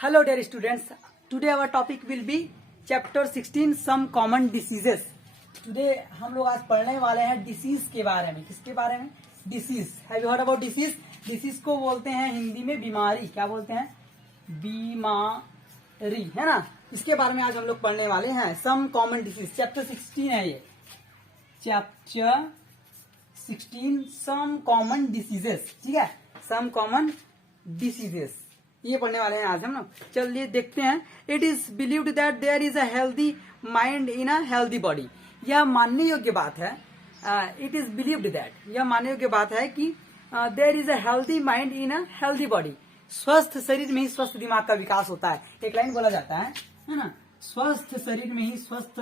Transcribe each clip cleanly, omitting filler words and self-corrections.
Hello dear students, today our topic will be chapter 16 some common diseases. Today हम लोग आज पढ़ने वाले हैं डिसीज के बारे में. किसके बारे में? Disease. Have you heard about disease? Disease को बोलते हैं हिंदी में बीमारी. क्या बोलते हैं? बीमारी, है ना. इसके बारे में आज हम लोग पढ़ने वाले हैं. सम कॉमन डिसीज, चैप्टर 16 है ये. Chapter 16 some common diseases. ठीक है, सम कॉमन डिसीजेस ये पढ़ने वाले हैं आज हम लोग. चलिए देखते हैं. It is believed that there is a healthy mind in a healthy body. यह मानने योग्य बात है. इट इज बिलीव्ड दैट, यह मानने योग्य बात है कि there is a healthy mind in a healthy body. स्वस्थ शरीर में ही स्वस्थ दिमाग का विकास होता है. एक लाइन बोला जाता है ना, स्वस्थ शरीर में ही स्वस्थ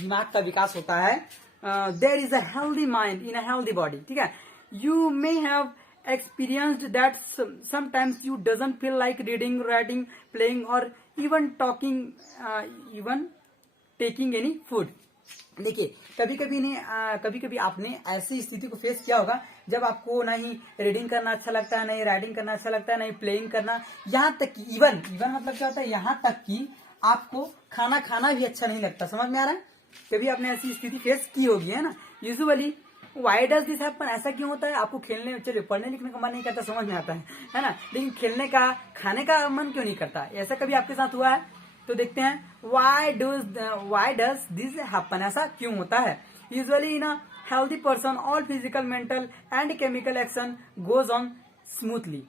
दिमाग का विकास होता है. There is a healthy mind in a healthy body. ठीक है. You may have experienced that sometimes you doesn't feel like reading, writing, playing or even talking, even taking any food. देखिए कभी कभी आपने ऐसी स्थिति को फेस किया होगा जब आपको ना ही रीडिंग करना अच्छा लगता है, ना ही राइटिंग करना अच्छा लगता है, ना ही प्लेइंग करना, यहाँ तक कि इवन मतलब क्या होता है, यहाँ तक कि आपको खाना खाना भी अच्छा नहीं लगता. समझ में आ रहा है? कभी आपने ऐसी स्थिति फेस की होगी, है ना. Usually why does this happen? ऐसा क्यों होता है? आपको खेलने, चलिए पढ़ने लिखने का मन नहीं करता, समझ में आता है ना, लेकिन खेलने का, खाने का मन क्यों नहीं करता? ऐसा कभी आपके साथ हुआ है? तो देखते हैं वाई डज दिस हैपन. ऐसा क्यों होता है? Usually in a healthy person all physical, mental and chemical action goes on smoothly.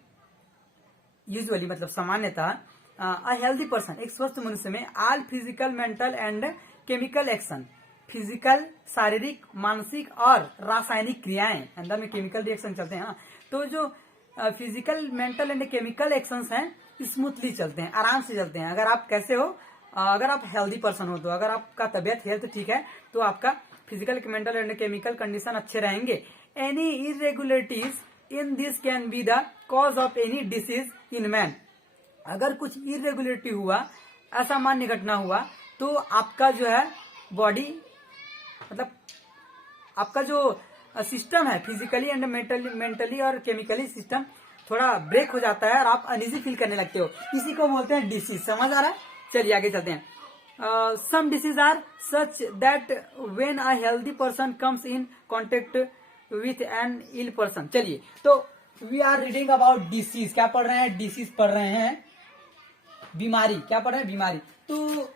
Usually मतलब सामान्यतः अ हेल्दी पर्सन, एक स्वस्थ मनुष्य में all physical, mental and chemical action, physical शारीरिक, मानसिक और रासायनिक क्रियाएं, अंदर में केमिकल रिएक्शन चलते हैं. तो जो physical, mental and chemical actions हैं स्मूथली चलते हैं, आराम से चलते हैं. अगर आप कैसे हो, अगर आप हेल्दी पर्सन हो, तो अगर आपका तबियत हेल्थ ठीक है तो आपका physical, mental and chemical condition अच्छे रहेंगे. Any irregularities in this can be the cause of any disease in man. अगर कुछ इरेगुलरिटी हुआ, असामान्य घटना हुआ, तो आपका जो है बॉडी, मतलब आपका जो सिस्टम है फिजिकली एंड मेंटली और केमिकली सिस्टम थोड़ा ब्रेक हो जाता है और आप अनइजी फील करने लगते हो. इसी को बोलते हैं डिसीज. समझ आ रहा है? चलिए आगे चलते हैं. Some disease are such that when a healthy person comes in contact with an ill person. चलिए, तो we are reading about disease. क्या पढ़ रहे हैं? डिसीज पढ़ रहे हैं, बीमारी. क्या पढ़ रहे हैं? बीमारी. तो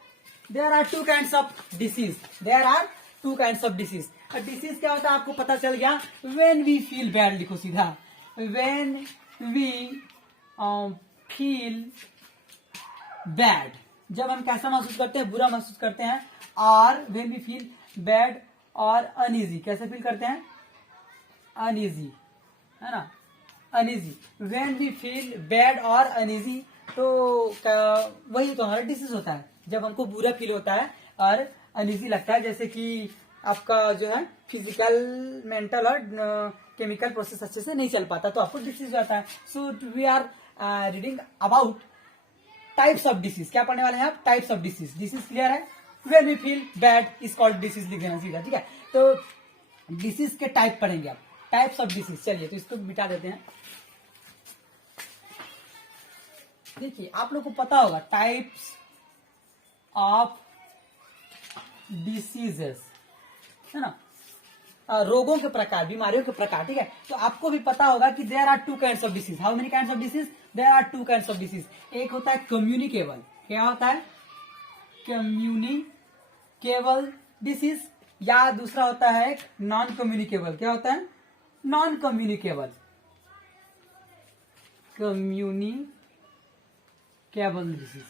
there are two kinds of disease. There are two kinds of disease. Disease क्या होता है आपको पता चल गया. when we feel bad, लिखो सीधा. when we feel bad, जब हम कैसा महसूस करते हैं? बुरा महसूस करते हैं. और when we feel bad और uneasy, कैसे फील करते हैं? uneasy, है ना, uneasy. when we feel bad और uneasy, तो वही तो हमारा डिसीज होता है, जब हमको बुरा फील होता है और अनइजी लगता है. जैसे कि आपका जो है फिजिकल, मेंटल और केमिकल प्रोसेस अच्छे से नहीं चल पाता, तो आपको डिसीज आता है. So we are reading about types of disease. क्या पढ़ने वाले हैं आप? Types of disease. Disease clear है? When we feel bad is called disease, लिख देना सीधा. ठीक है, तो डिसीज के टाइप पढ़ेंगे आप, टाइप्स ऑफ डिसीज. चलिए तो इसको मिटा देते हैं. देखिए आप लोग को पता होगा टाइप्स ऑफ डिसीजेस, है ना, रोगों के प्रकार, बीमारियों के प्रकार. ठीक है, तो आपको भी पता होगा कि there are two kinds of disease. How many kinds of disease? There are two kinds of disease. एक होता है कम्युनिकेबल. क्या होता है? Communicable disease. या दूसरा होता है नॉन कम्युनिकेबल. क्या होता है? Non communicable. Communicable disease.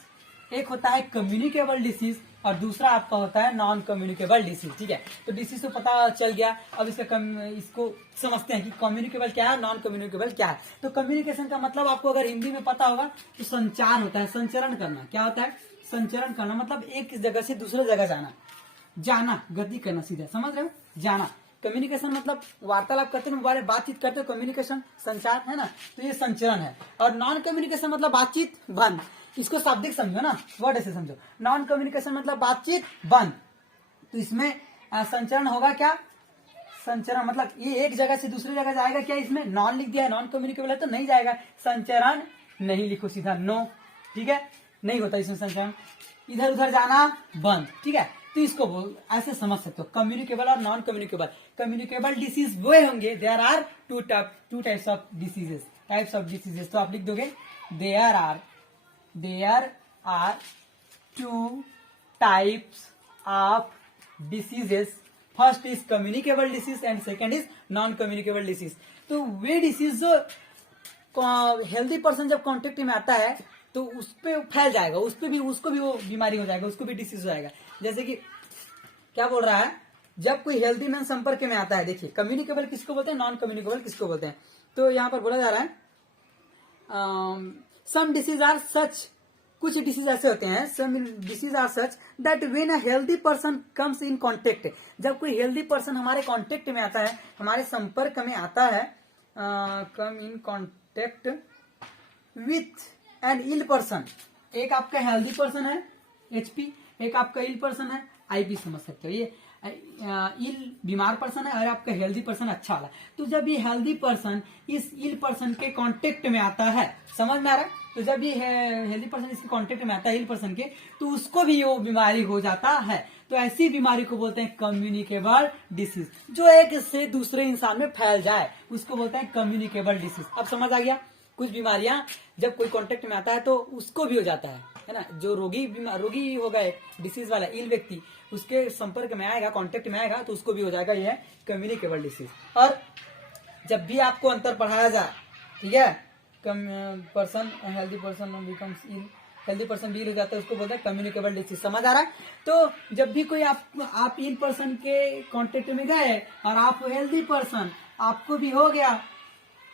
एक होता है कम्युनिकेबल डिसीज और दूसरा आपका होता है नॉन कम्युनिकेबल डिसीज. ठीक है, तो डिसीज तो पता चल गया. अब इसको समझते हैं कि कम्युनिकेबल क्या है, नॉन कम्युनिकेबल क्या है. तो कम्युनिकेशन का मतलब आपको अगर हिंदी में पता होगा तो संचार होता है, संचरण करना. क्या होता है? संचरण करना मतलब एक जगह से दूसरे जगह जाना, गति करना. सीधा समझ रहे हो? जाना. कम्युनिकेशन मतलब वार्तालाप करते हैं, बातचीत करते हैं. कम्युनिकेशन संचार है ना, तो ये संचरण है. और नॉन कम्युनिकेशन मतलब बातचीत बंद. इसको शाब्दिक समझो ना, वर्ड ऐसे समझो. नॉन कम्युनिकेशन मतलब बातचीत बंद. तो इसमें संचरण होगा. क्या संचरण मतलब ये एक जगह से दूसरी जगह जाएगा. क्या इसमें नॉन लिख दिया है, नॉन कम्युनिकेबल है तो नहीं जाएगा. संचरण नहीं, लिखो सीधा नो. ठीक है, नहीं होता इसमें संक्रमण, इधर उधर जाना बंद, ठीक है। तो इसको ऐसे समझ सकते हो, कम्युनिकेबल और नॉन कम्युनिकेबल। कम्युनिकेबल डिसीज वो होंगे, there are two types of diseases, तो आप लिख दोगे there are two types of diseases, first is communicable disease and second is non communicable disease. तो वे डिसीज जो हेल्दी पर्सन जब कांटेक्ट में आता है तो उस पे फैल जाएगा, उसको भी वो बीमारी हो जाएगा, उसको भी डिसीज हो जाएगा। जैसे कि क्या बोल रहा है, जब कोई हेल्दी मैन संपर्क में आता है, देखिए कम्युनिकेबल किसको बोलते हैं, नॉन कम्युनिकेबल किसको बोलते हैं। तो यहां पर बोला जा रहा है सम डिसीज आर सच, कुछ डिसीज ऐसे होते हैं, some disease are such that when a healthy person comes in contact, जब कोई हेल्दी पर्सन हमारे कांटेक्ट में आता है, हमारे संपर्क में आता है, come in contact with an ill person, एक आपका हेल्दी पर्सन है HP, एक आपका इल पर्सन है IB, समझ सकते हो। ये इल बीमार पर्सन है और आपका हेल्दी पर्सन अच्छा वाला। तो जब ये हेल्दी पर्सन इस इल पर्सन के कांटेक्ट में आता है, समझ में आ रहा है, तो जब ये हेल्दी पर्सन इसके कांटेक्ट में आता है इल पर्सन के, तो उसको भी वो बीमारी हो जाता है। तो ऐसी बीमारी को बोलते हैं कम्युनिकेबल डिसीज, जो एक से दूसरे इंसान में फैल जाए उसको बोलते हैं कम्युनिकेबल डिसीज। अब समझ आ गया, कुछ बीमारियां जब कोई कांटेक्ट में आता है तो उसको भी हो जाता है ना। जो रोगी होगा, डिसीज वाला इल व्यक्ति, उसके संपर्क में आएगा, कांटेक्ट में आएगा, तो उसको भी हो जाएगा, ये है कम्युनिकेबल डिसीज। और जब भी आपको अंतर पढ़ाया जाए, ठीक है, पर्सन हेल्दी पर्सन बिकम्स इल, हेल्दी पर्सन भी इल हो जाता है, उसको बोलते हैं कम्युनिकेबल डिसीज। समझ आ रहा है। तो जब भी कोई आप इल पर्सन के कांटेक्ट में गए और आप हेल्दी पर्सन, आपको भी हो गया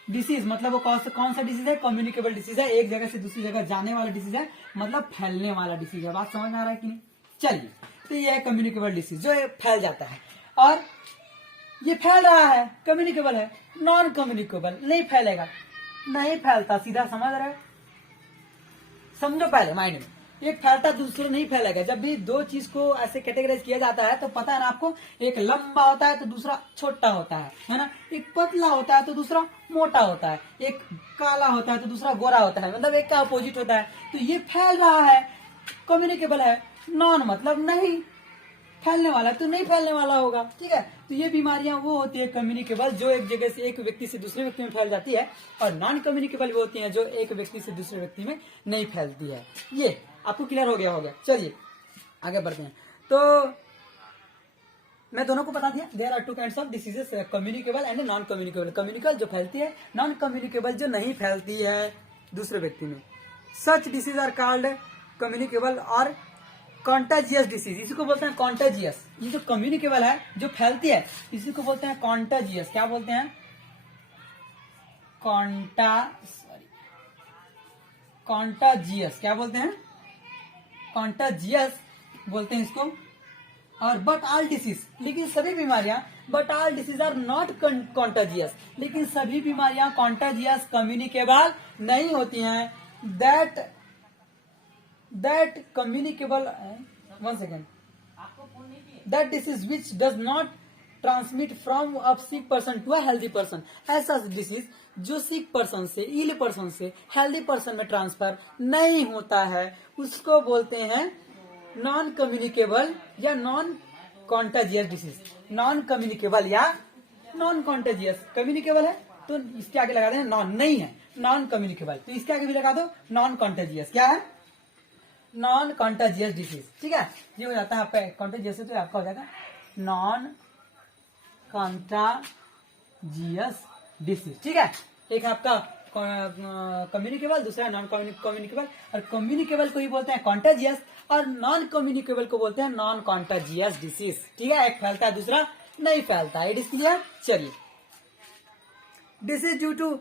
डिसीज, मतलब वो कौन सा डिसीज है, कम्युनिकेबल डिसीज है, एक जगह से दूसरी जगह जाने वाला डिसीज है, मतलब फैलने वाला डिसीज है। बात समझ में आ रहा है कि नहीं। चलिए, तो ये है कम्युनिकेबल डिसीज, जो फैल जाता है, और ये फैल रहा है, कम्युनिकेबल है। नॉन कम्युनिकेबल नहीं फैलेगा, नहीं फैलता, सीधा समझ रहा है, समझो पहले माइंड में, एक फैलता दूसरे नहीं फैलेगा। जब भी दो चीज को ऐसे कैटेगराइज किया जाता है तो पता है ना आपको, एक लंबा होता है तो दूसरा छोटा होता है ना, एक पतला होता है तो दूसरा मोटा होता है, एक काला होता है तो दूसरा गोरा होता है, मतलब एक का अपोजिट होता है। तो ये फैल रहा है, कम्युनिकेबल है। नॉन मतलब नहीं फैलने वाला, तो नहीं फैलने वाला होगा, ठीक है। तो ये बीमारियां वो होती है कम्युनिकेबल, जो एक जगह से एक व्यक्ति से दूसरे व्यक्ति में फैल जाती है, और नॉन कम्युनिकेबल वो होती हैं जो एक व्यक्ति से दूसरे व्यक्ति में नहीं फैलती है। ये आपको क्लियर हो गया। चलिए आगे बढ़ते हैं। तो मैं दोनों को बता दिया, there are two kinds of diseases, communicable and non communicable. Communicable जो फैलती है, नॉन कम्युनिकेबल जो नहीं फैलती है दूसरे व्यक्ति में। सच डिसीज आर कॉल्ड कम्युनिकेबल और कॉन्टाजियस डिसीज, इसी को बोलते हैं कॉन्टाजियस। ये जो कम्युनिकेबल है, जो फैलती है, इसी को बोलते हैं कॉन्टाजियस। क्या बोलते हैं, कॉन्टाजियस। क्या बोलते हैं, कॉन्टाजियस बोलते हैं इसको। और बट ऑल डिसीज, लेकिन सभी बीमारियां, but all disease are not contagious, लेकिन सभी बीमारियां कॉन्टाजियस कम्युनिकेबल नहीं होती हैं। That communicable, one second, that disease which does not transmit from a sick person to a healthy person, ऐसा डिसीज जो सिक पर्सन से, इल पर्सन से हेल्दी पर्सन में ट्रांसफर नहीं होता है, उसको बोलते हैं नॉन कम्युनिकेबल या non contagious disease. Non communicable या नॉन कॉन्टाजियस, कम्युनिकेबल है तो इसके आगे लगा दें नॉन, नहीं है नॉन कम्युनिकेबल, तो इसके आगे भी लगा दो नॉन कॉन्टाजियस। क्या है, नॉन कॉन्टाजियस डिसीज, ठीक है। ये हो जाता है आपका कॉन्टाजियस, तो आपका हो जाएगा नॉन कॉन्टाजियस डिसीज, ठीक है। एक आपका कम्युनिकेबल, दूसरा नॉन कम्युनिकेबल। और कम्युनिकेबल को ही बोलते हैं कॉन्टाजियस, और नॉन कम्युनिकेबल को बोलते हैं नॉन कॉन्टाजियस डिसीज, ठीक है। एक फैलता है, दूसरा नहीं फैलता है। It is clear. चलिए, disease due to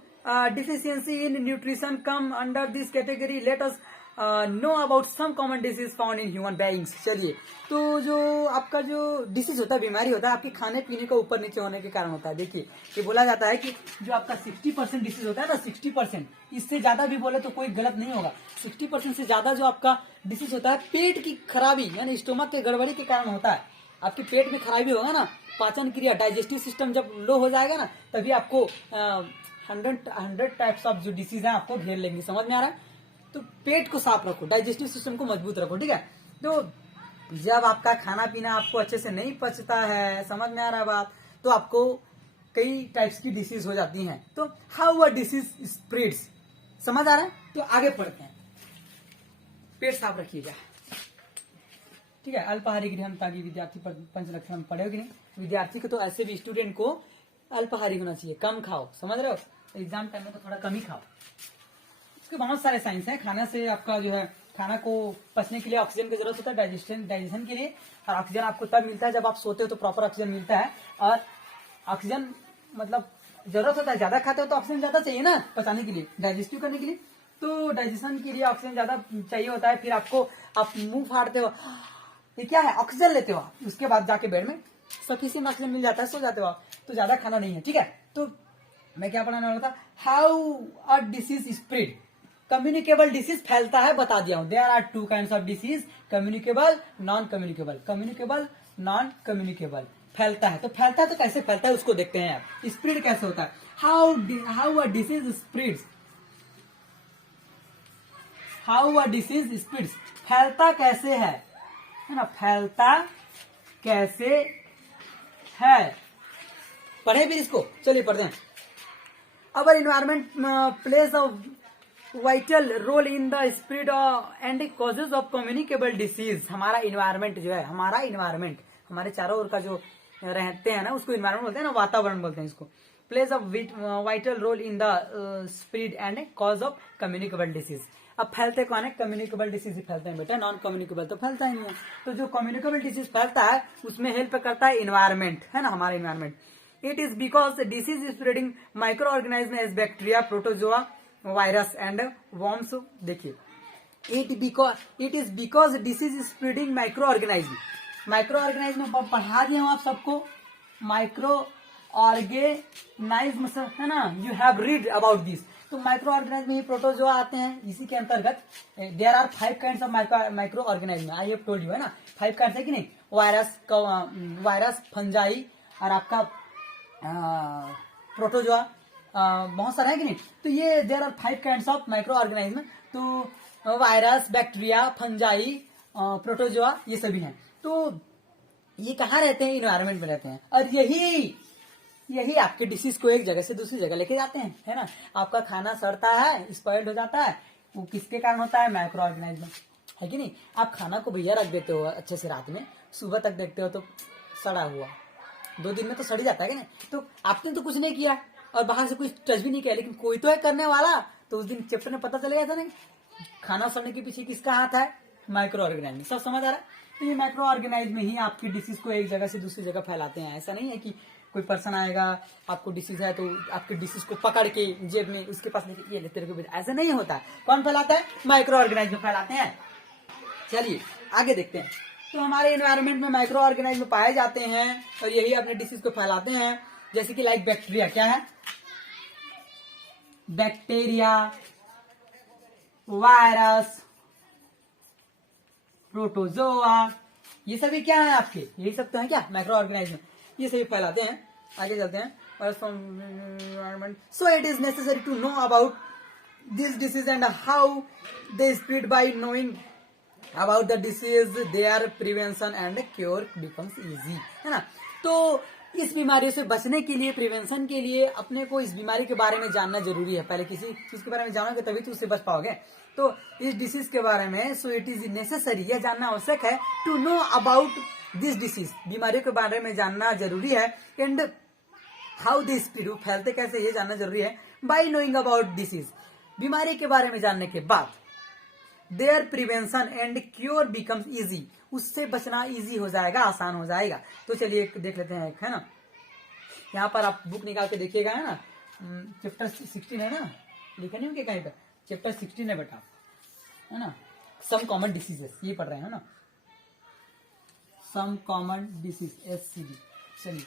deficiency in nutrition come under this category. Let us know about some common disease found in human beings. चलिए, तो जो आपका जो डिसीज होता है, बीमारी होता है, आपके खाने पीने का ऊपर नीचे होने के कारण होता है। देखिए, ये बोला जाता है कि जो आपका 60% डिसीज होता है ना, 60%, इससे ज्यादा भी बोले तो कोई गलत नहीं होगा, 60% से ज्यादा जो आपका डिसीज होता है पेट की खराबी यानी स्टोमक के गड़बड़ी के कारण होता है। आपके पेट में खराबी होगा ना, पाचन क्रिया, डाइजेस्टिव सिस्टम जब लो हो जाएगा ना, तभी आपको 100 टाइप्स ऑफ जो डिसीज है आपको घेर लेंगे। समझ में आ रहा है। तो पेट को साफ रखो, डाइजेस्टिव सिस्टम को मजबूत रखो, ठीक है। तो जब आपका खाना पीना आपको अच्छे से नहीं पचता है, समझ में आ रहा है बात, तो आपको कई टाइप्स की डिसीज हो जाती हैं। तो हाउ अ डिसीज स्प्रेड्स, समझ आ रहा है। तो आगे पढ़ते हैं, पेट साफ रखिएगा, ठीक है। अल्पाहारी गृहण ताकि विद्यार्थी पंचलक्षण पढ़े कि नहीं, विद्यार्थी को तो ऐसे भी स्टूडेंट को अल्पाहारी होना चाहिए, कम खाओ, समझ रहे हो। एग्जाम टाइम में तो थोड़ा कम ही खाओ। इसके बहुत सारे साइंस हैं। खाना से आपका जो है, खाना को पचने के लिए ऑक्सीजन की जरूरत होता है, डाइजेशन के लिए। और ऑक्सीजन आपको तब मिलता है जब आप सोते हो, तो प्रॉपर ऑक्सीजन मिलता है। और ऑक्सीजन मतलब जरूरत होता है, ज्यादा खाते हो तो ऑक्सीजन ज्यादा चाहिए ना पचाने के लिए, डाइजेस्टिव करने के लिए। तो डाइजेशन के लिए ऑक्सीजन ज्यादा चाहिए होता है। फिर आपको, आप मुंह फाड़ते हो, ये क्या है, ऑक्सीजन लेते हो आप। उसके बाद जाके बेड में सफिशिएंट ऑक्सीजन मिल जाता है, सो जाते हो आप। तो ज्यादा खाना नहीं है, ठीक है। तो मैं क्या पढ़ाने वाला था, how a disease spread, communicable disease फैलता है, बता दिया हूं। There are two kinds of disease, communicable, non communicable. Communicable, non communicable, फैलता है। तो फैलता है तो कैसे फैलता है उसको देखते हैं आप। स्प्रेड कैसे होता है, how a disease spreads, how a disease spreads, फैलता कैसे है ना, फैलता कैसे है। पढ़े भी इसको, चलिए पढ़ते हैं। Our environment plays a vital role in the spread and causes of communicable disease. हमारा इन्वायरमेंट जो है, हमारा इन्वायरमेंट, हमारे चारों ओर का जो रहते हैं ना, उसको इन्वायरमेंट बोलते हैं ना, वातावरण बोलते हैं इसको। Plays a vital role in the spread and cause of communicable disease. अब फैलते कौन है, कम्युनिकेबल डिसीज ही फैलते हैं बेटा, नॉन कम्युनिकेबल तो फैलता ही नहीं है। तो जो कम्युनिकेबल डिसीज फैलता है उसमें हेल्प करता है इन्वायरमेंट, है ना, हमारा environment. It is because disease spreading micro organism as bacteria, protozoa, virus and worms. देखिए, it is because disease spreading micro organism. Micro organism पढ़ा दिए हूं आप सबको, माइक्रो ऑर्गेनाइज्म है ना, you have read about this. तो माइक्रो ऑर्गेनाइज्म ही प्रोटोजोआ आते हैं, इसी के अंतर्गत। There are 5 kinds of micro organism, I have told you, है ना। 5 काइंड्स है कि नहीं, वायरस, फंजाई और आपका प्रोटोजोआ, बहुत सारे है कि नहीं। तो ये there are 5 kinds of micro organism. तो वायरस, बैक्टीरिया, फंजाई, प्रोटोजोआ, ये सभी हैं। तो ये कहाँ रहते हैं, इन्वायरमेंट में रहते हैं। और यही आपके डिसीज को एक जगह से दूसरी जगह लेके जाते हैं, है ना। आपका खाना सड़ता है, स्पॉइल्ड हो जाता है, वो किसके कारण होता है, माइक्रो ऑर्गेनाइज्म, है कि नहीं। आप खाना को भैया रख देते हो अच्छे से, रात में सुबह तक देखते हो तो सड़ा हुआ, 2 दिन में तो सड़ जाता है कि नहीं। तो आपने तो कुछ नहीं किया और बाहर से कुछ टच भी नहीं किया, लेकिन कोई तो है करने वाला। तो उस दिन चैप्टर में पता चलेगा था नहीं, खाना सड़ने के पीछे किसका हाथ है, माइक्रो ऑर्गेनाइज्म। सब समझ आ रहा है। तो ये माइक्रो ऑर्गेनाइज्म ही आपकी डिसीज को एक जगह से दूसरी जगह फैलाते हैं। ऐसा नहीं है कि कोई पर्सन आएगा, आपको डिसीज है तो आपके डिसीज को पकड़ के जेब में उसके पास लेके ये लेते रहो, ऐसा नहीं होता है। कौन फैलाता है, माइक्रो ऑर्गेनाइज्म फैलाते हैं। चलिए आगे देखते हैं। तो हमारे एनवायरनमेंट में माइक्रो ऑर्गेनाइज्म पाए जाते हैं और यही अपने डिसीज को फैलाते हैं। जैसे कि लाइक बैक्टीरिया, क्या है, बैक्टीरिया, वायरस, प्रोटोजोआ, ये सभी क्या है आपके, यही सब तो है क्या, माइक्रो ऑर्गेनाइज्म, ये सभी फैलाते हैं। आगे चलते हैं। So it is necessary to know about this disease and how they spread. By knowing about the disease their prevention and cure becomes easy, है ना। तो इस बीमारियों से बचने के लिए, प्रिवेंशन के लिए अपने को इस बीमारी के बारे में जानना जरूरी है। पहले किसी चीज के बारे में जानोगे तभी तो उससे बच पाओगे। तो इस डिसीज के बारे में, सो इट इज नेसेसरी, यह जानना आवश्यक है, to know about this disease, बीमारियों के बारे में जानना जरूरी है। एंड हाउ दे स्प्रेड, फैलते कैसे, ये जानना जरूरी है। बाय नोइंग अबाउट डिसीज, बीमारी के बारे में जानने के बाद their prevention and cure becomes easy, उससे बचना इजी हो जाएगा, आसान हो जाएगा। तो चलिए एक देख लेते हैं, एक है ना, यहाँ पर आप बुक निकाल के देखिएगा, है ना, चैप्टर 16 है ना, लिखा नहीं होंगे कहीं पर, चैप्टर 16 है बेटा, है ना, सम कॉमन डिसीजेस, ये पढ़ रहे हैं ना, सम कॉमन डिसीज, SCD। चलिए,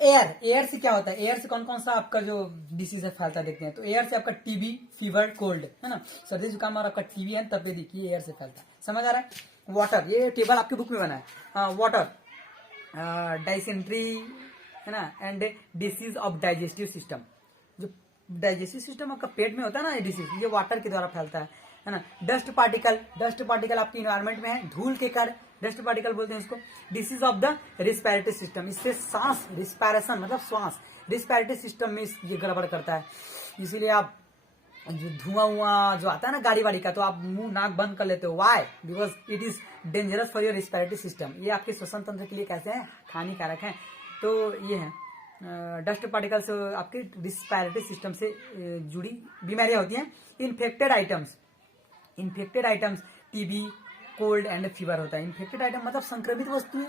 एयर से क्या होता है, एयर से कौन कौन सा आपका जो डिसीज है फैलता देखते हैं। तो एयर से आपका टीबी, फीवर, कोल्ड, है ना, सर्दी जुकाम और आपका टीबी है तब देखिए एयर से फैलता है, समझ आ रहा है। वाटर, ये टेबल आपकी बुक में बना है, वाटर, डाइसेंट्री, है ना, and disease of digestive system, जो डाइजेस्टिव सिस्टम आपका पेट में होता है ना, ये डिसीज ये वाटर के द्वारा फैलता है ना। डस्ट पार्टिकल आपकी इन्वायरमेंट में है, धूल के कारण डस्ट पार्टिकल बोलते हैं उसको। Disease of the respiratory system, इससे सांस रिस्पायरेशन मतलब श्वास रिस्पिरेटरी सिस्टम में ये गड़बड़ करता है। इसीलिए आप जो धुआं जो आता है ना गाड़ी वाड़ी का, तो आप मुंह नाक बंद कर लेते हो। Why? Because it is dangerous for your respiratory system. ये आपके श्वसन तंत्र के लिए कैसे हैं, हानिकारक हैं। तो ये है डस्ट पार्टिकल्स आपके रिस्पिरेटरी सिस्टम से जुड़ी बीमारियां होती हैं। Infected items TB, cold and fever होता है। इन्फेक्टेड आइटम मतलब संक्रमित वस्तुएं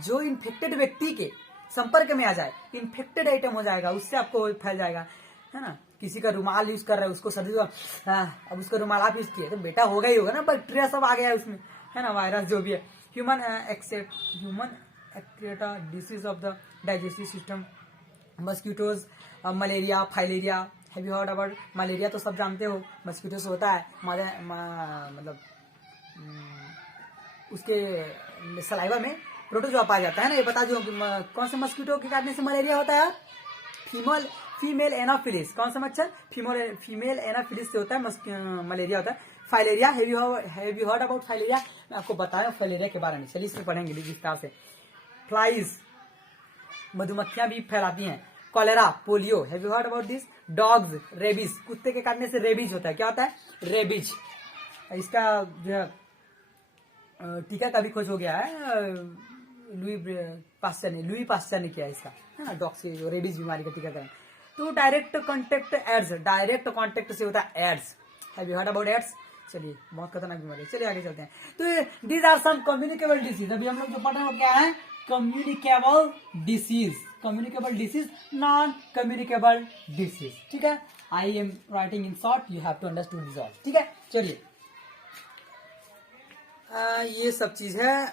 जो इन्फेक्टेड व्यक्ति के संपर्क में आ जाए, इन्फेक्टेड आइटम हो जाएगा, उससे आपको फैल जाएगा, है ना। किसी का रुमाल यूज कर रहा है, उसको सर्दी अब उसका रुमाल आप यूज किए तो बेटा होगा ही होगा ना, बैक्टीरिया सब आ गया है उसमें, है ना, वायरस जो भी है। Human excreta disease of the digestive system, mosquitoes, malaria, filaria. Have you heard about malaria? तो सब जानते हो, मस्किटो से होता है, मतलब उसके सलाइवा में प्रोटोजोआ पाया जाता है ना। ये बता दो कौन से मस्किटो के काटने से मलेरिया होता है? Female Anopheles. कौन सा मच्छर? फीमेल एनाफिलिस से होता है मलेरिया होता है। Filaria, have you heard about filaria? मैं आपको बताया फाइलेरिया के बारे में, चलिए इसमें पढ़ेंगे विस्तार से। फ्लाइज, मधुमक्खियां भी फैलाती हैं। Cholera, polio, have you heard about this? Dogs, rabies, कुत्ते के काटने से रेबीज होता है। क्या होता है? रेबीज। इसका जो है टीका का भी खोज हो गया है, लुई पास्चर ने किया इसका, है ना, डॉग से रेबीज बीमारी का टीकाकरण। तो डायरेक्ट कांटेक्ट से होता है AIDS. Have you heard about AIDS? चलिए बहुत खतरनाक बीमारी है, चलिए आगे चलते हैं। तो these are some communicable disease. अभी हम लोग जो पढ़ रहे हैं वो क्या है? Communicable disease, non communicable disease. ठीक है, I am writing in short, you have to understood this all. ठीक है, चलिए ये सब चीज है।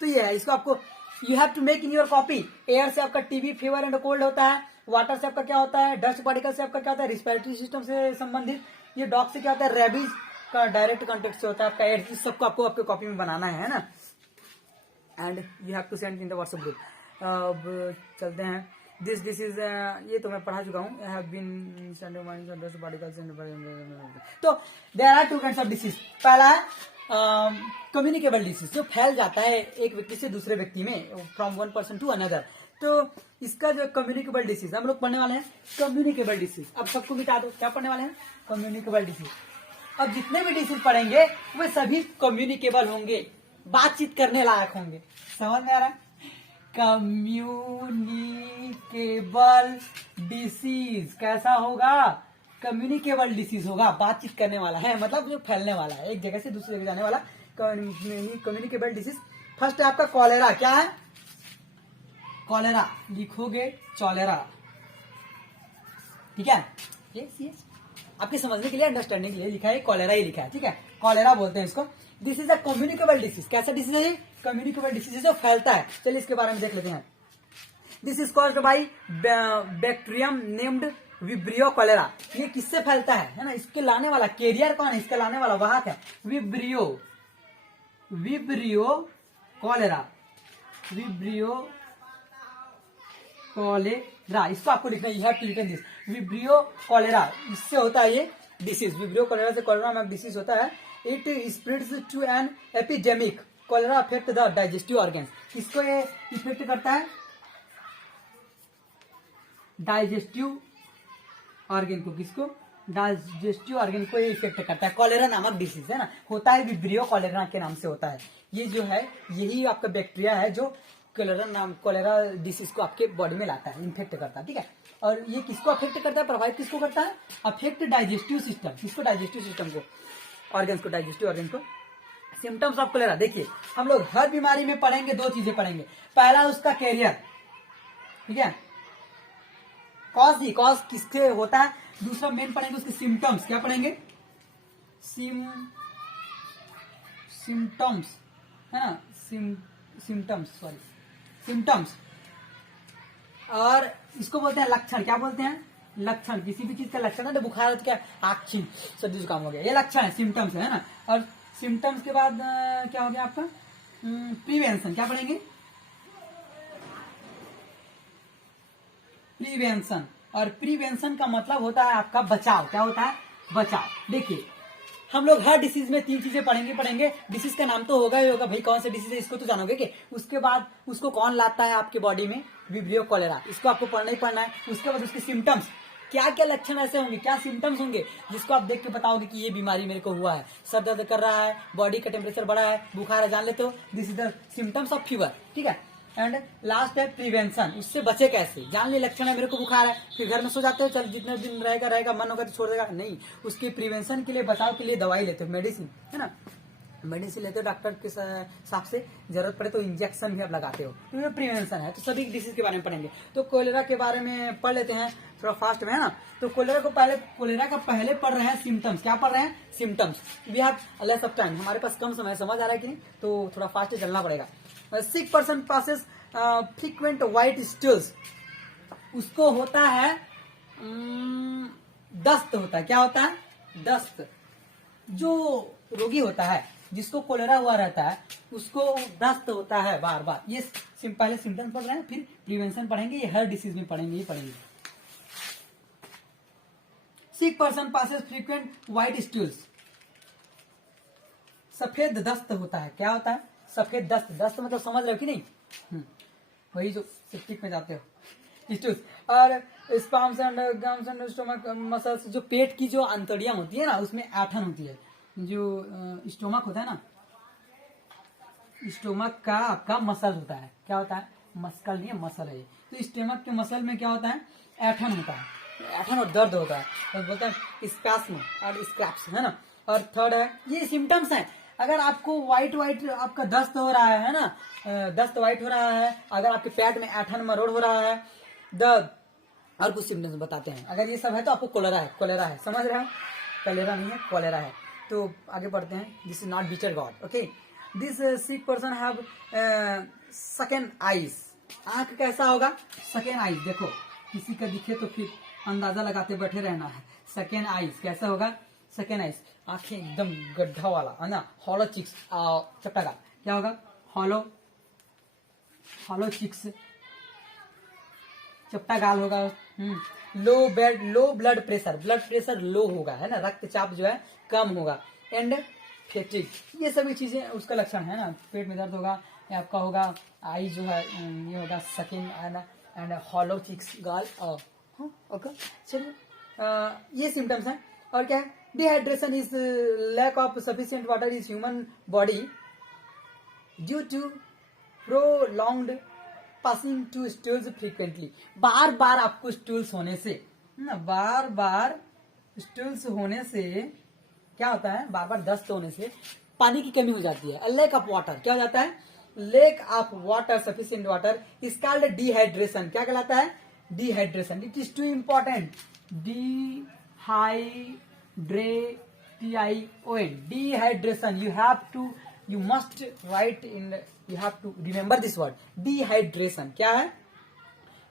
तो ये है, इसको आपको you have to make in your copy. Air से आपका टीबी, फीवर एंड कोल्ड होता है। वाटर से आपका क्या होता है? डस्ट पार्टिकल से आपका क्या होता है? रिस्पिरेटरी सिस्टम से संबंधित। ये डॉग से क्या होता है? रेबीज का डायरेक्ट कॉन्टेक्ट से होता है आपका एड्स। इस सबको आपको आपके कॉपी में बनाना है ना, and you have to send in the WhatsApp group. अब चलते हैं। दिस इज ये तो मैं पढ़ा चुका हूँ। I have been dust particles. तो there are two kinds of disease. पहला है कम्युनिकेबल डिसीज, जो फैल जाता है एक व्यक्ति से दूसरे व्यक्ति में, from one person to another. तो इसका जो कम्युनिकेबल डिसीज हम लोग पढ़ने वाले हैं, कम्युनिकेबल डिसीज। अब सबको मिटा दो, क्या पढ़ने वाले हैं? Communicable disease. अब जितने भी डिसीज पढ़ेंगे वे सभी कम्युनिकेबल होंगे, बातचीत करने लायक होंगे। समझ में आ रहा है? कम्युनिकेबल डिसीज कैसा होगा? कम्युनिकेबल डिसीज होगा, बातचीत करने वाला है, मतलब जो फैलने वाला है, एक जगह से दूसरी जगह जाने वाला कम्युनिकेबल डिसीज। फर्स्ट है आपका कॉलेरा। क्या है? कॉलेरा लिखोगे चॉलेरा, ठीक है, ये आपके समझने के लिए, अंडरस्टैंडिंग के लिए लिखा है, कॉलेरा ही लिखा है, ठीक है, कॉलेरा बोलते हैं इसको। This is a communicable disease. कैसा डिसीज है? कम्युनिकेबल डिसीज जो फैलता है। चलिए इसके बारे में देख लेते हैं। This is caused by bacterium named vibrio cholera. ये किससे फैलता है ना? इसके लाने वाला कैरियर कौन है? इसके लाने वाला वाहक है विब्रियो कॉलेरा, विब्रियो कॉलेरा। इसको आपको लिखना है, you have to written this, Vibrio cholera. इससे होता है ये डिसीज, विब्रियो कॉलेरा से कॉलेरा नामक डिसीज होता है। It spreads to an epidemic. Cholera affect the digestive organs. किसको ये इफेक्ट करता है? डाइजेस्टिव ऑर्गन को। किसको? डाइजेस्टिव ऑर्गन को ये इफेक्ट करता है। कॉलेरा नामक डिसीज है ना, होता है विब्रियो कॉलेरा के नाम से होता है। ये जो है यही आपका बैक्टीरिया है जो कॉलेरा डिसीज को आपके बॉडी में लाता है, इन्फेक्ट करता है, ठीक है। और ये किसको अफेक्ट करता है? प्रभावित किसको करता है? Affect digestive system. किसको? डाइजेस्टिव सिस्टम को, ऑर्गन्स को, डाइजेस्टिव ऑर्गन को। सिम्टम्स ऑफ कॉलेरा देखिए, हम लोग हर बीमारी में पढ़ेंगे, दो चीजें पढ़ेंगे। पहला उसका कैरियर, ठीक है, कॉज किससे होता है। दूसरा मेन पढ़ेंगे उसके सिम्टम्स। क्या पढ़ेंगे? सिम्टम्स, है ना, सिम्टम्स। और इसको बोलते हैं लक्षण। क्या बोलते हैं? लक्षण। किसी भी चीज का लक्षण है तो बुखार तो क्या, आँख छीन, सर्दी जुकाम हो गया, ये लक्षण है, सिम्टम्स है ना। और सिम्टम्स के बाद क्या हो गया आपका? प्रिवेंशन। क्या पढ़ेंगे? प्रिवेंशन, और प्रिवेंशन का मतलब होता है आपका बचाव। क्या होता है? बचाव। देखिए हम लोग हर डिसीज में 3 चीजें पढ़ेंगे। डिसीज का नाम तो होगा ही होगा भाई, कौन सा डिसीज है इसको तो जानोगे कि। उसके बाद उसको कौन लाता है आपके बॉडी में? विब्रियो कॉलेरा, इसको आपको पढ़ना ही पढ़ना है। उसके बाद उसके सिम्टम्स, क्या क्या लक्षण ऐसे होंगे, क्या सिम्टम्स होंगे जिसको आप देख के बताओगे कि ये बीमारी मेरे को हुआ है। सर दर्द कर रहा है, बॉडी का टेम्परेचर बढ़ा है, बुखार है, जान लेते हो this is the symptoms of fever. ठीक है। एंड लास्ट है प्रिवेंशन, उससे बचे कैसे। जान ले लक्षण है मेरे को बुखार है, फिर घर में सो जाते हो, चल जितने दिन रहेगा मन होगा तो छोड़ देगा, नहीं। उसके प्रिवेंशन के लिए, बचाव के लिए दवाई लेते हो, मेडिसिन, है ना। मेडिसिन लेते हो डॉक्टर के हिसाब से, जरूरत पड़े तो इंजेक्शन भी आप लगाते हो, तो ये प्रिवेंशन है। तो सभी डिसीज के बारे में पढ़ेंगे। तो कोलेरा के बारे में पढ़ लेते हैं थोड़ा फास्ट में, है ना। तो कोलेरा का पहले पढ़ रहे हैं सिम्टम्स। क्या पढ़ रहे हैं? Symptoms. We have less of time, हमारे पास कम समय, समझ आ रहा है कि नहीं, तो थोड़ा फास्ट चलना पड़ेगा। सिक person passes frequent white stools, उसको होता है दस्त होता है। क्या होता है? दस्त। जो रोगी होता है, जिसको कोलेरा हुआ रहता है, उसको दस्त होता है बार बार। ये पहले सिम्टम्स पढ़ रहे हैं, फिर प्रिवेंशन पढ़ेंगे। ये हर डिसीज में पढ़ेंगे। सिक person passes frequent white stools, सफेद दस्त होता है। क्या होता है? सफेद दस्त। दस्त मतलब समझ रहे हो कि नहीं? वही जो सेप्टिक में जाते हो, स्टूल्स। और spasms and gums and stomach muscles, जो पेट की जो अंतड़ियां होती है ना, उसमें ऐठन होती है। जो स्टोमक होता है ना, स्टोमक का आपका मसल होता है। क्या होता है? मस्कल नहीं है, मसल है ये। तो स्टोमक के मसल में क्या होता है? ऐठन होता है। ऐठन और दर्द होता है, तो बोलते हैं स्पैस्म और स्क्रैप्स, है ना। और थर्ड है, ये सिम्टम्स हैं। अगर आपको व्हाइट आपका दस्त हो रहा है ना, दस्त व्हाइट हो रहा है, अगर आपके पेट में ऐठन मरोड़ हो रहा है, दर्द, और कुछ सिम्टम्स बताते हैं। अगर ये सब है तो आपको कोलेरा है, समझ रहे हो? कोलेरा नहीं है, कोलेरा है। तो आगे बढ़ते हैं। This is not better god, okay. This sick person have second eyes, आंख कैसा होगा? Second eyes. देखो किसी का दिखे तो फिर अंदाजा लगाते बैठे रहना है। सेकेंड आईज कैसा होगा? सेकेंड आईज, आंखें एकदम गड्ढा वाला, है ना। हॉलो चिक्स, चपटा गाल। क्या होगा? हॉलो चिक्स, चपटा गाल होगा। लो ब्लड प्रेशर लो होगा, है ना। रक्तचाप जो है कम होगा। एंड फेटिक, ये सभी चीजें उसका लक्षण है ना। पेट में दर्द होगा, या आपका होगा आई जो है ये होगा सेकेंड, है ना। एंड हॉलो चिक्स गाल, ओके। चलिए ये सिम्टम्स हैं। और क्या है? Dehydration is lack of sufficient water is human body due to prolonged passing to stools frequently. बार बार आपको स्टूल्स होने से ना, बार बार स्टूल्स होने से क्या होता है? बार बार दस्त होने से पानी की कमी हो जाती है। लैक ऑफ वाटर, क्या हो जाता है? Lack of water, sufficient water is called dehydration. क्या कहलाता है? Dehydration. It is too important, dehydration. you must write in, you have to remember this word, dehydration। क्या है?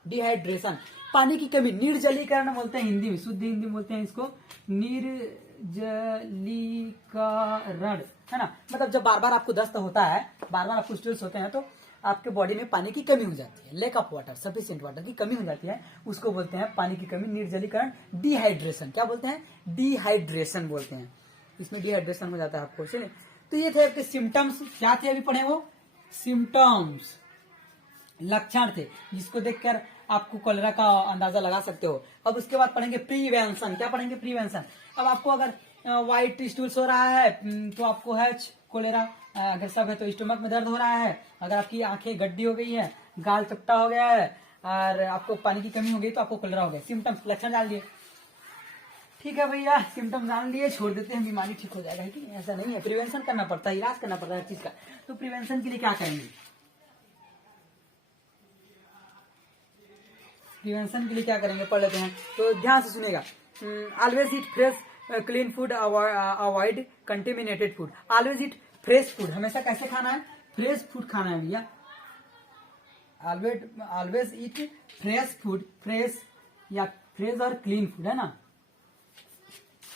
डिहाइड्रेशन, पानी की कमी। निर्जलीकरण बोलते हैं हिंदी में, शुद्ध हिंदी में बोलते हैं इसको निर्जलीकरण, है ना। मतलब जब बार बार आपको दस्त होता है, बार बार आपको स्टूल्स होते हैं, तो आपके बॉडी में पानी की कमी हो जाती है। Lack of water, sufficient water की कमी हो जाती है, उसको बोलते हैं पानी की कमी, निर्जलीकरण, डिहाइड्रेशन। क्या बोलते हैं? डिहाइड्रेशन बोलते हैं। इसमें डिहाइड्रेशन हो जाता है आपको। चलिए, तो ये थे आपके सिम्टम्स। क्या थे अभी पढ़े? वो सिम्टम्स, लक्षण थे, जिसको देखकर आपको कोलेरा का अंदाजा लगा सकते हो। अब उसके बाद पढ़ेंगे प्रिवेंशन। क्या पढ़ेंगे? प्रिवेंशन। अब आपको अगर व्हाइट स्टूल्स हो रहा है तो आपको है कोलेरा। अगर सब है तो स्टोमक में दर्द हो रहा है, अगर आपकी आंखें गड्डी हो गई है, गाल चपटा हो गया है, और आपको पानी की कमी हो गई, तो आपको कोलेरा हो गया। सिम्टम्स, लक्षण डाल दिए। ठीक है भैया, सिम्टम जान लिए, छोड़ देते हैं, बीमारी ठीक हो जाएगा। कि ऐसा नहीं है, प्रिवेंशन करना पड़ता है, इलाज करना पड़ता है हर चीज का। तो प्रिवेंशन के लिए क्या करेंगे? प्रिवेंशन के लिए क्या करेंगे पढ़ लेते हैं, तो ध्यान से सुनेगा। Always eat fresh clean food, avoid contaminated food. Always eat fresh food, हमेशा कैसे खाना है? फ्रेश फूड खाना है भैया। Always eat fresh food, fresh या फ्रेश और क्लीन फूड, है ना।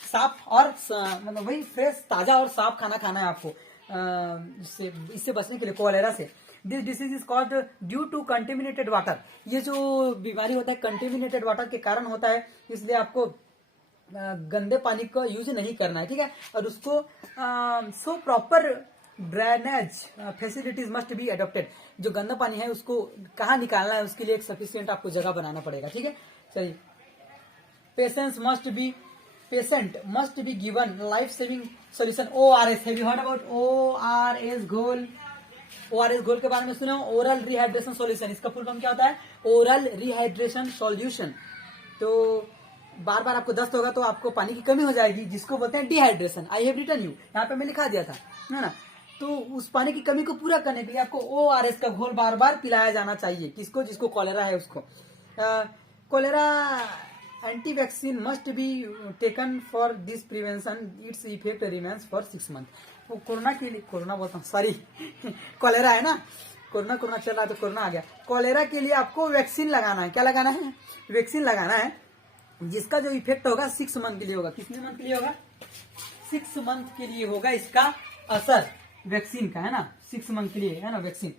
साफ और मतलब वही फ्रेश, ताजा और साफ खाना खाना है आपको। इससे बचने के लिए, कोलेरा से। This disease is caused due to contaminated water. ये जो बीमारी होता है कंटेमिनेटेड वाटर के कारण होता है, इसलिए आपको गंदे पानी का यूज नहीं करना है, ठीक है। और उसको so proper drainage facilities must be adopted. जो गंदा पानी है उसको कहाँ निकालना है उसके लिए एक सफिशियंट आपको जगह बनाना पड़ेगा, ठीक है। चलिए, patient must be given life saving solution ORS। Have you heard about ORS घोल? ORS घोल के बारे में सुना? Oral rehydration solution. इसका फुल फॉर्म क्या होता है? Oral rehydration solution. तो बार बार आपको दस्त होगा तो आपको पानी की कमी हो जाएगी, जिसको बोलते हैं dehydration. I have written you, यहाँ पे मैं लिखा दिया था, है ना। तो उस पानी की कमी को पूरा करने के लिए आपको ORS का घोल बार बार पिलाया जाना चाहिए। किसको? जिसको कॉलेरा है उसको। Cholera anti vaccine must be taken for this prevention, its effect remains for 6 month. वो कोरोना के लिए, कोरोना बोलता हूँ, सॉरी कॉलेरा है ना, कोरोना चल रहा है तो कोरोना आ गया। कॉलेरा के लिए आपको वैक्सीन लगाना है। क्या लगाना है? वैक्सीन लगाना है, जिसका जो इफेक्ट होगा 6 मंथ के लिए होगा। कितने मंथ के लिए होगा? 6 मंथ के लिए होगा इसका असर वैक्सीन का, है ना। 6 मंथ के लिए, है ना, वैक्सीन,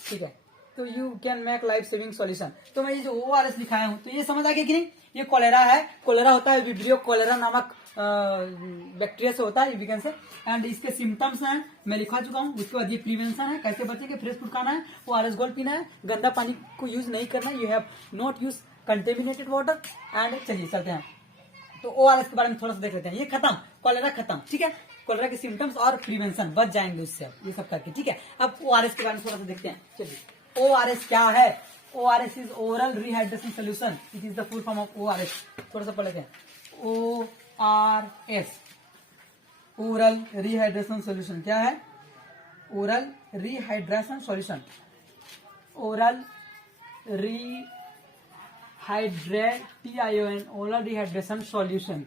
ठीक है। तो you can make life saving solution. तो मैं ये जो ORS लिखाया हूं, तो ये समझ आ गया कि नहीं? ये कॉलेरा है। कॉलेरा होता है विब्रियो कॉलेरा नामक बैक्टीरिया से होता है, वीगन से। एंड इसके सिम्टम्स हैं, मैं लिखा चुका हूँ। उसके बाद ये प्रिवेंशन है, कैसे बचेंगे? फ्रेश फूड खाना है, ORS घोल पीना है, गंदा पानी को यूज नहीं करना, you have not use contaminated water. And चलिए चलते हैं, तो ORS के बारे में थोड़ा सा देख लेते हैं। ये खत्म, कॉलेरा खत्म, ठीक है। कॉलेरा के सिम्टम्स और प्रिवेंशन, बच जाएंगे उससे ये सब करके, ठीक है। अब ORS के बारे में थोड़ा सा देखते हैं। चलिए, ORS क्या है? ORS is oral rehydration solution. It is the full form of ORS। थोड़ा सा पढ़ लेते हैं। ORS, oral rehydration solution. क्या है? Oral rehydration solution. Oral TION, oral rehydration solution.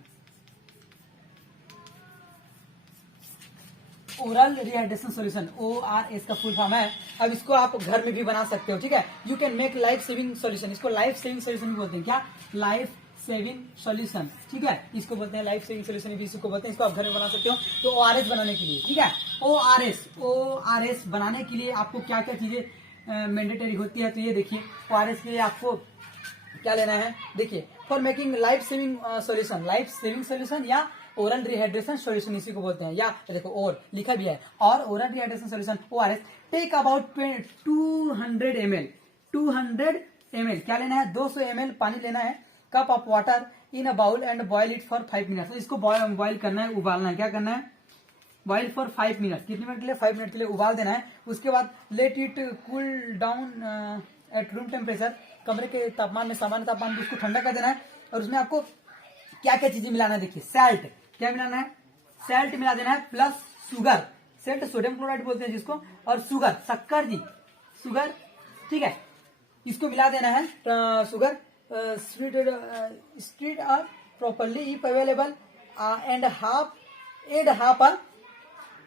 Oral rehydration solution, ORS का फुल फॉर्म है। अब इसको आप घर में भी बना सकते हो, ठीक है। You can make life saving solution. इसको लाइफ सेविंग सोल्यूशन भी बोलते हैं। क्या? लाइफ सेविंग सोल्यूशन, ठीक है। इसको बोलते हैं लाइफ सेविंग सोल्यूशन, भी इसको बोलते हैं। इसको आप घर में बना सकते हो। तो ORS बनाने के लिए, ठीक है, ORS बनाने के लिए आपको क्या क्या चीजें मैंडेटरी होती है, तो ये देखिए। ORS के लिए आपको क्या लेना है? देखिए, for making life saving solution, life saving solution या ओरल रिहाइड्रेशन सोल्यूशन इसी को बोलते हैं। या देखो, और लिखा भी है, और oral rehydration solution ORS take about 200 ml। 200 ml क्या लेना है? 200 ml पानी लेना है, cup of water in a bowl and boil it for 5 minute. तो इसको बॉयल करना है, उबालना है। क्या करना है? Boil for 5 minute. कितने मिनट के लिए? 5 मिनट के लिए उबाल देना है। उसके बाद let it cool down at room temperature, कमरे के तापमान में, सामान्य तापमान में उसको ठंडा कर देना है। और उसमें आपको क्या क्या चीजें मिलाना है? देखिए, सैल्ट, क्या मिलाना है? सैल्ट मिला देना है, plus sugar. Salt sodium chloride बोलते हैं जिसको, और शुगर, शक्कर जी, शुगर, ठीक है। इसको मिला देना है, शुगर, स्वीट और properly if available, and half a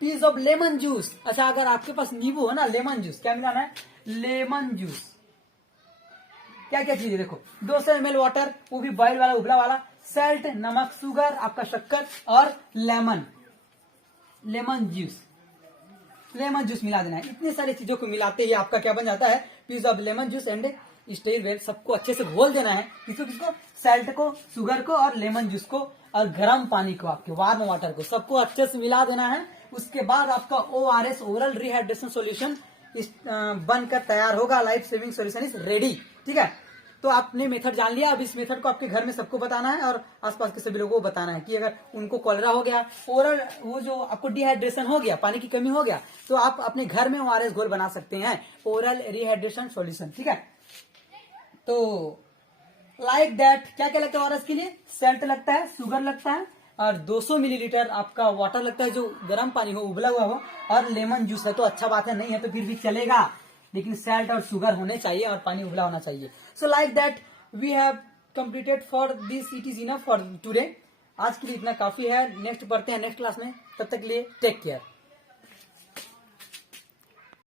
piece of lemon juice. अच्छा, अगर आपके पास नींबू हो ना, लेमन जूस। क्या मिलाना है? Lemon juice. क्या क्या चीजें देखो, 200 ml वाटर, वो भी बॉयल वाला, उबला वाला, सैल्ट, नमक, शुगर, आपका शक्कर, और लेमन जूस मिला देना है। इतनी सारी चीजों को मिलाते ही आपका क्या बन जाता है? Piece of lemon juice and stir well. सबको अच्छे से घोल देना है। किसको? सैल्ट को, शुगर को, और लेमन जूस को, और गर्म पानी को, आपके वार्म वाटर को, सबको अच्छे से मिला देना है। उसके बाद आपका ORS, ओरल रिहाइड्रेशन सोल्यूशन, बनकर तैयार होगा। Life saving solution is ready, ठीक है। तो आपने मेथड जान लिया। अब इस मेथड को आपके घर में सबको बताना है, और आसपास के सभी लोगों को बताना है कि अगर उनको कॉलेरा हो गया, ओरल, वो जो आपको डिहाइड्रेशन हो गया, पानी की कमी हो गया, तो आप अपने घर में ORS घोल बना सकते हैं, ओरल रिहाइड्रेशन सोल्यूशन, ठीक है। तो लाइक दैट, क्या क्या लगता है ORS के लिए? सैल्ट लगता है, शुगर लगता है, और 200 मिलीलीटर आपका वाटर लगता है, जो गर्म पानी हो, उबला हुआ हो, और लेमन जूस है तो अच्छा बात है, नहीं है तो फिर भी चलेगा, लेकिन सैल्ट और शुगर होने चाहिए, और पानी उबला होना चाहिए। So like that we have completed for this, it is enough for today. आज के लिए इतना काफी है। नेक्स्ट पढ़ते हैं नेक्स्ट क्लास में, तब तक के लिए टेक केयर।